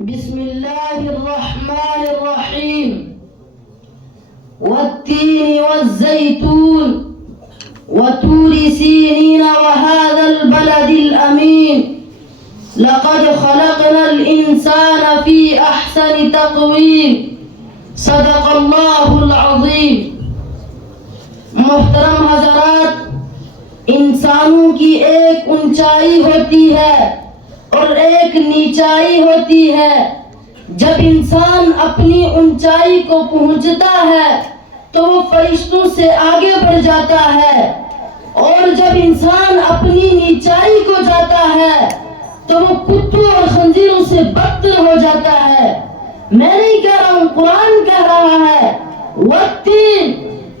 بسم الله الرحمن الرحيم والتين والزيتون وطور سينين وهذا البلد الأمين لقد خلقنا الإنسان في أحسن تقويم صدق الله العظيم. محترم حضرات، انسانوں کی ایک اونچائی ہوتی ہے اور ایک نیچائی ہوتی ہے. جب انسان اپنی اونچائی کو پہنچتا ہے تو وہ فرشتوں سے آگے بڑھ جاتا ہے، اور جب انسان اپنی نیچائی کو جاتا ہے تو وہ کتوں اور خنزیروں سے بدتر ہو جاتا ہے. میں نہیں کہہ رہا ہوں، قرآن کہہ رہا ہے والتین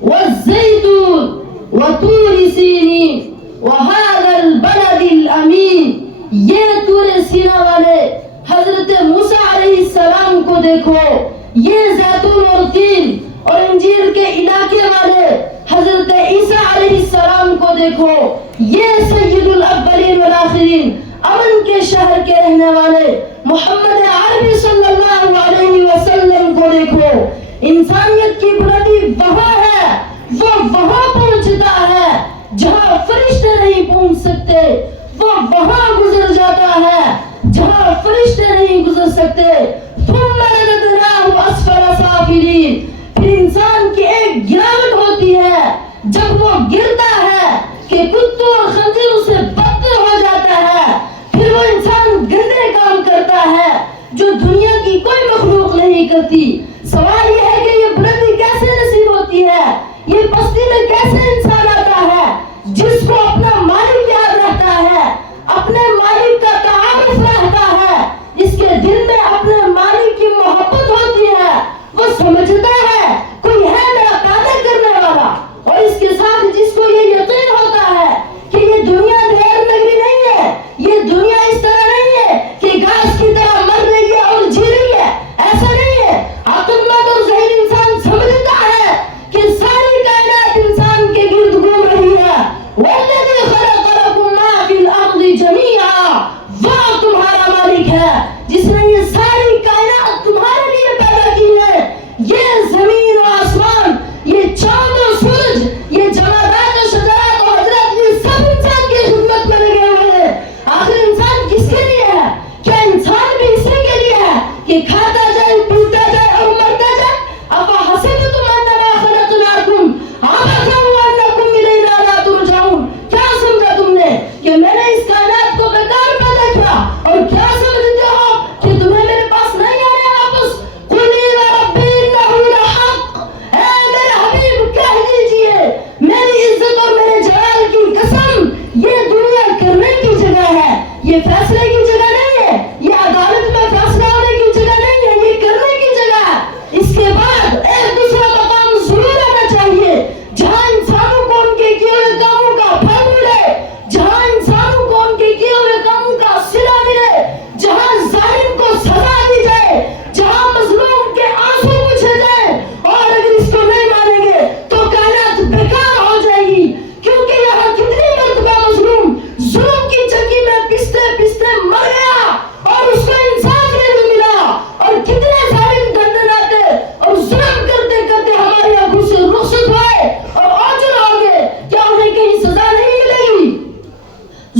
والزیتون وطور سینین وہذا البلد الامین. یہ طور سینا والے حضرت موسیٰ علیہ السلام کو دیکھو، یہ زیتون اور تین اور انجیر کے علاقے والے حضرت عیسیٰ علیہ السلام کو دیکھو، یہ سید الاولین والآخرین امن کے شہر کے رہنے والے محمد عربی صلی اللہ علیہ وسلم کو دیکھو. انسانیت کی بلندی وہاں ہے، وہ وہاں پہنچتا ہے جہاں فرشتے نہیں پہنچ سکتے، وہ وہاں گزر جاتا ہے جہاں فرشتے نہیں گزر سکتے. ثم رددناہ اسفل سافلین. پھر انسان کی ایک گراوٹ ہوتی ہے جب وہ گرتا ہے کہ کتوں اور خنزیروں سے بدتر ہو جاتا ہے. پھر وہ انسان گندے کام کرتا ہے جو دنیا کی کوئی مخلوق نہیں کرتی. سوال یہ ہے کہ یہ بلندی کیسے نصیب ہوتی ہے، یہ پستی میں کیسے انسان آتا ہے جس کو اپنا مالک یاد رہتا ہے، اپنے مالک کا تعارف رہتا ہے، اس کے دل میں اپنے مالک کی محبت ہوتی ہے، وہ سمجھتا ہے کوئی ہے میرا پیدا کرنے والا، اور اس کے ساتھ جس کو یہ یقین ہوتا ہے کہ یہ دنیا غیر نگری نہیں ہے، یہ دنیا اس طرح نہیں ہے کہ گھاس کی طرح مر رہی ہے اور جی رہی ہے، ایسا نہیں ہے. عقل مند اور ذہین انسان سمجھتا ہے کہ ساری کائنات انسان کے گرد گھوم رہی ہے. والذی خلق لکم ما فی الارض جمیعا، وہ تمہارا مالک ہے جس نے یہ ساری کائنات تمہارے لیے پیدا کی ہے. یہ زمین و آسمان، یہ چاند و سورج، یہ جمادات و شجرات و حجرات، یہ سب انسان کی خدمت میں لگے ہوئے ہیں. آخر انسان کس کے لیے ہے؟ کیا انسان بھی اسی کے لیے ہے کہ کھاتا جائے، پیتا جائے اور مرتا جائے؟ افحسبتم انما خلقناکم عبثا وانکم الینا لا ترجعون. کیا سمجھا تم نے کہ میں نے اس کائنات کو بیکار پیدا کیا، اور کیا سمجھتے ہو کہ تمہیں میرے پاس نہیں آنے واپس؟ قل الی ربی انہ لحق. اے میرے حبیب کہہ دیجئے میری عزت اور میرے جلال کی قسم، یہ دنیا کرنے کی جگہ ہے، یہ فیصلے کی جگہ نہیں ہے، یہ عدالت میں فیصلہ ہونے کی جگہ نہیں ہے، یہ کرنے کی جگہ ہے. اس کے بعد ایک دوسرا مقام ضرور آنا چاہیے جہاں انسانوں کو ان کے کیے ہوئے کاموں کا پھل ملے، جہاں انسانوں کو ان کے کیے ہوئے کاموں کا صلہ ملے، جہاں ظالم کو سزا دی جائے، جہاں مظلوم کے آنسو پوچھے جائیں. اور اگر اس کو نہیں مانیں گے تو کائنات بیکار ہو جائے گی، کیونکہ یہاں کتنی مرتبہ مظلوم ظلم کی چکی میں پستے پستے مر گیا اور اس کو انصاف نہیں ملا، اور کتنے ظالم دندناتے اور ظلم کرتے کرتے ہماری آنکھوں سے رخصت ہوئے اور اوجل ہو گئے. کیا انہیں کہیں سزا نہیں ملے گی؟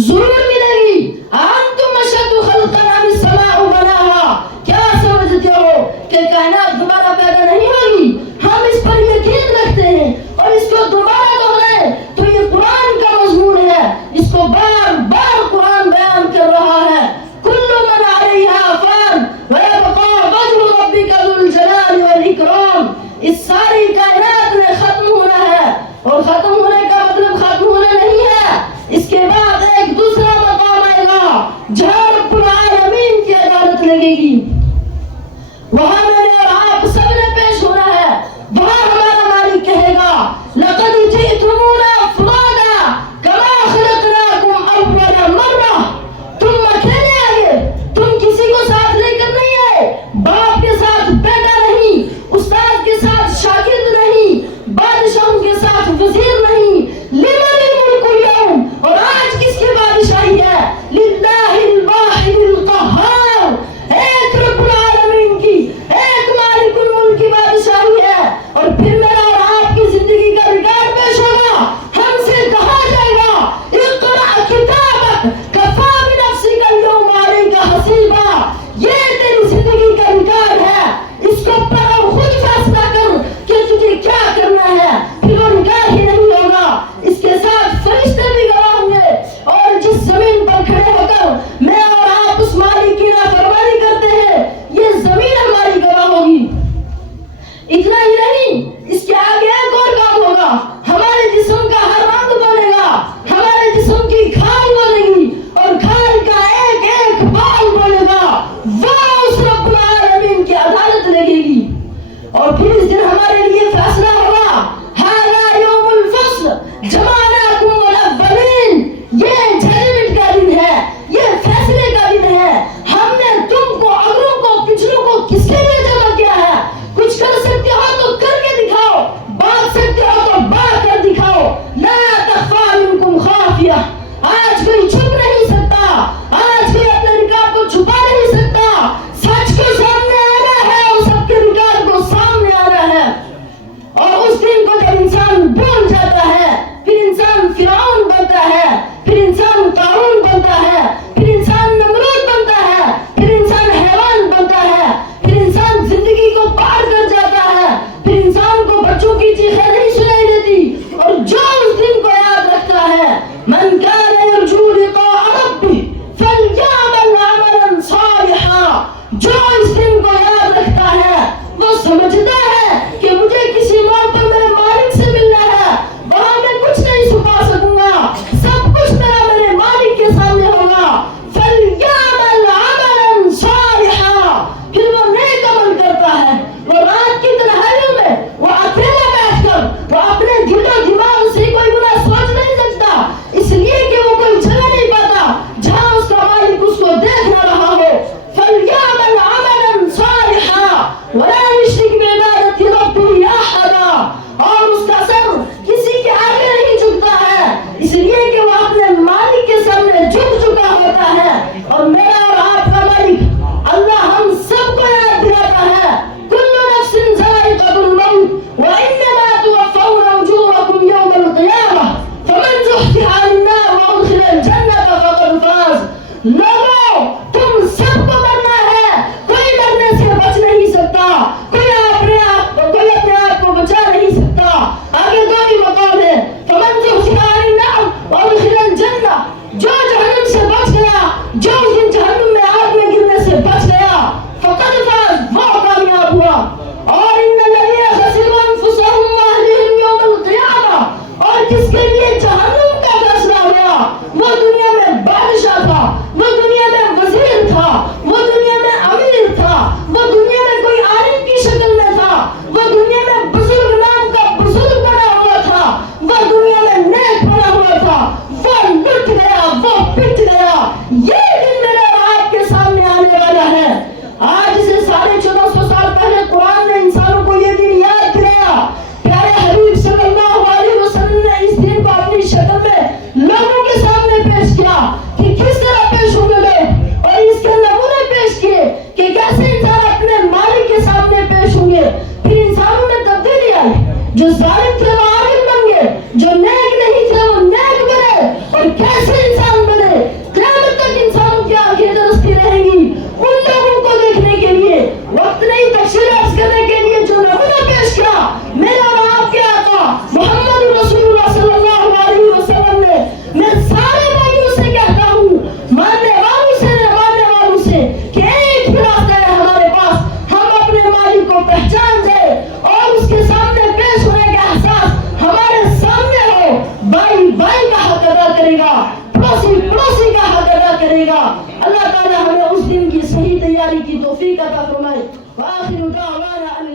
ضرور ملے گی. انتم اشد خلقا ام السماء بناها. کیا سمجھتے ہو کہ کائنات دوبارہ پیدا نہیں ہوگی؟ ہم اس پر یقین رکھتے ہیں اور اس کو دوبارہ دہرائیں تو یہ قرآن کا مضمون ہے، اس کو بار بار قرآن بیان کر رہا ہے. کل من علیہا فان ویبقى وجہ ربک ذو الجلال والاکرام. اس ساری کائنات میں ختم ہونا ہے، اور ختم ہونے کا مطلب ختم ہونا نہیں ہے. اس کے بعد ایک دوسرا مقام آئے گا جہاں رب العالمین کی عدالت لگے گی. وہاں میں نے اور آپ سب نے پیش ہونا ہے. وہاں ہمارا مالک کہے گا لقد جئتمونا فرادا کما خلقناکم اول مرہ. تم اکیلے آئے، تم کسی کو ساتھ لے کر نہیں آئے، باپ کے ساتھ بیٹا نہیں، استاد کے ساتھ شاگرد نہیں، بادشاہوں کے ساتھ وزیر نہیں. لمن الملک اليوم. اور آج کس کی بادشاہی ہے؟ للہ الواحد القہار. ایک رب جو ظالم تھے وہ عادل بن گئے, جو نیک نہیں تھے وہ نیک بنے. اور کیسے انسان بنے؟ قیامت تک انسانوں کی آنکھیں ترستی رہیں گی ان لوگوں کو دیکھنے کے لیے. وقت نہیں تفصیل عرض کرنے کے لیے جو نمونہ پیش کیا میرا اور آپ کے آقا محمد رسول اللہ صلی اللہ علیہ وسلم نے. میں سارے بھائیوں سے کہتا ہوں, ماننے والوں سے نہ ماننے والوں سے, کہ ایک ہی راستہ ہے ہمارے پاس. ہم اپنے مالک کو پہچان دیں اور اس کے سامنے پیش ہونے کا احساس ہمارے سامنے ہو. بھائی بھائی کا حق ادا کرے گا, پڑوسی پڑوسی کا حق ادا کرے گا. اللہ تعالی ہمیں اس دن کی صحیح تیاری کی توفیق عطا فرمائے. وآخر دعوانا